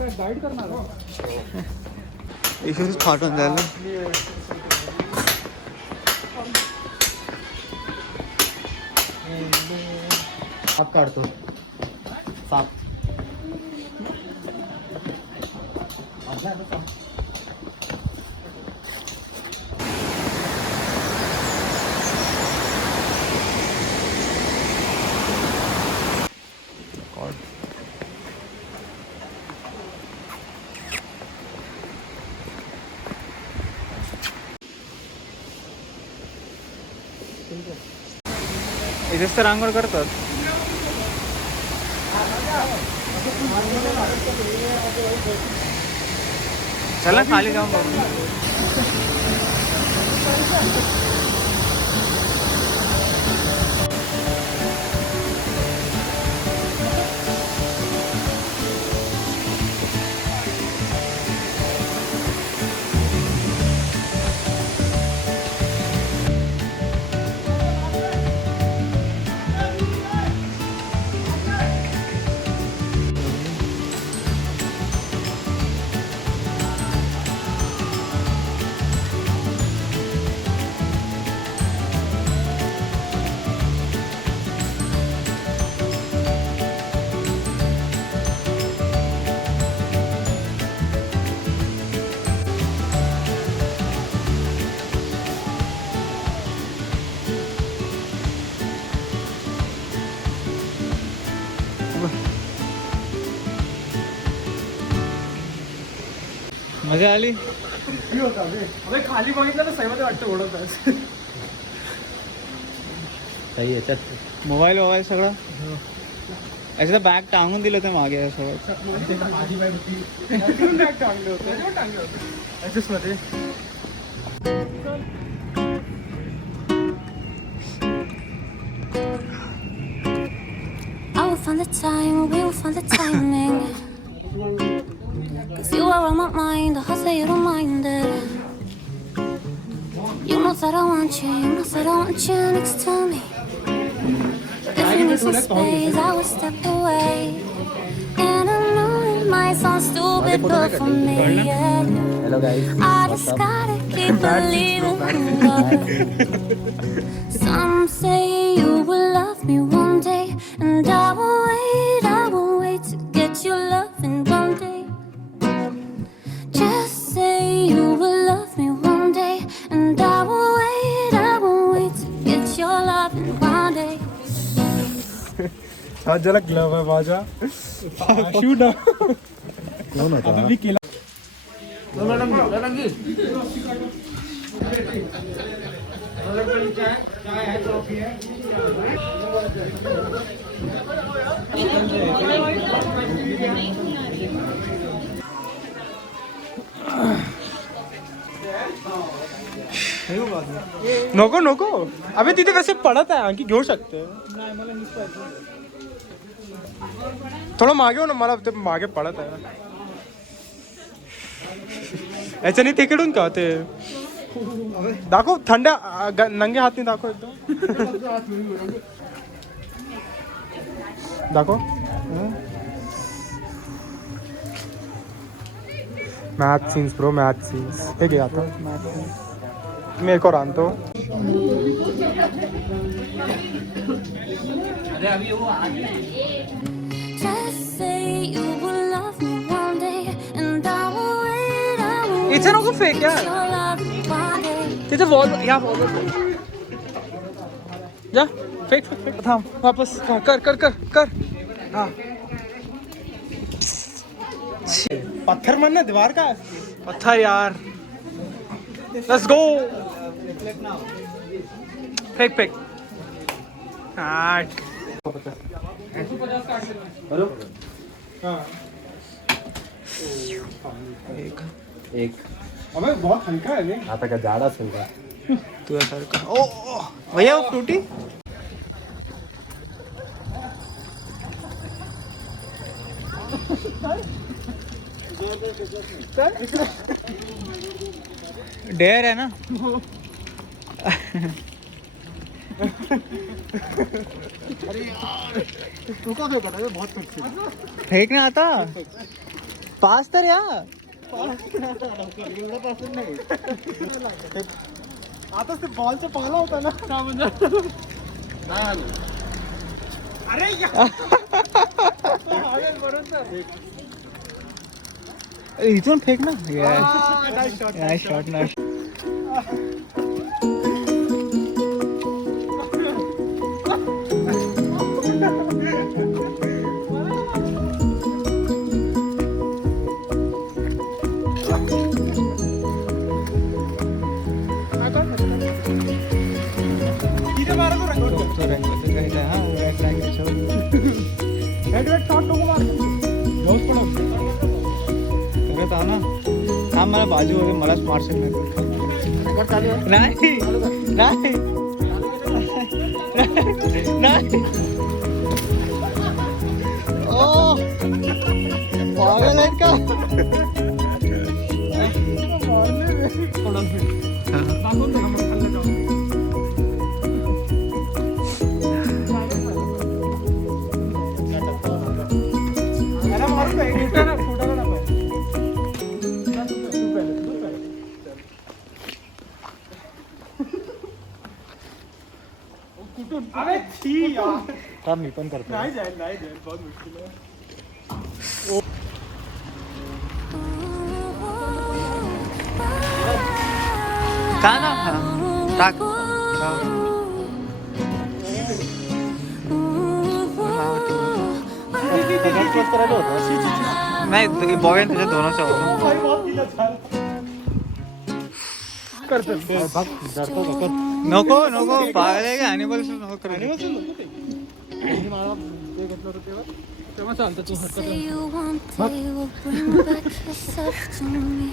Guide करणार इशूच फाटून झालं. साप काढतो साप. इथेच तर रांगोळ करतात. चला खाली जाऊन बघू. मजा आली. खाली बघितलं तर सैमध्ये वाटतं ओढवतात. काही याच्यात मोबाईल सगळं याच्यात बॅग टांगून दिलं ते मागे सगळं. माझी बाई होती बॅग टांगलं होतं याच्यामध्ये. I will find the time, we will find the timing. Cause you are on my mind, the heart say you don't mind it. You know that I want you, you know that I want you next to me. If you need some space, I will step away. And I know it might sound stupid, but for me, yeah. Hello guys. I just gotta keep believing in love. Some say you will love me one day, and I will wait to get your love in one day. Just say you will love me one day, and I will wait to get your love in one day. हा जरा glove आहे माझा. Shoot कोण होता? मी केला. नको नको अबे तिथे कसे पडत आहे. आणखी घेऊ शकते. थोडं मागे हो ना. मला ते मागे पडत आहे. याच्याने तिकडून का ते दाखव. थंड्या नंगे हातनी दाखव. एकदम दाखव. Math scenes bro, math scenes. हे घे आता. मेरे को आणतो. Just say you will love me one day, and I will wait. इथे नको फेक यार. Your love in one day. तिथे वॉल या वॉल जा. Fake fake fake. थांब वापस. कर कर कर कर. हाँ पत्थर मारना दीवार का. पत्थर यार. Let's go. Fake fake. आठ. एक. अबे बहुत हल्का है. आता का जाडा असेल का? तुझ्यासारखं. ओ भैया वो फ्रूटी. डेयर है ना. अरे यार तू का फेंका था. बहुत फेंक. फेंक ना आता. पाच तर या. आता ते बॉलचा पाला होता ना. अरे इथून फेक ना. शॉट ना. मला बाजू वगैरे मलाच मारशील नाही. नाही नाही. ओ पागल आहेत का. मी पण करतो. नाही जाईल बहुत मुश्किल आहे. का ना टाक. नाही बघेन त्याच्या दोनच नको नको पागल आहे का. ॲनिमल्स नको करायला. Say you one day will bring back yourself to me.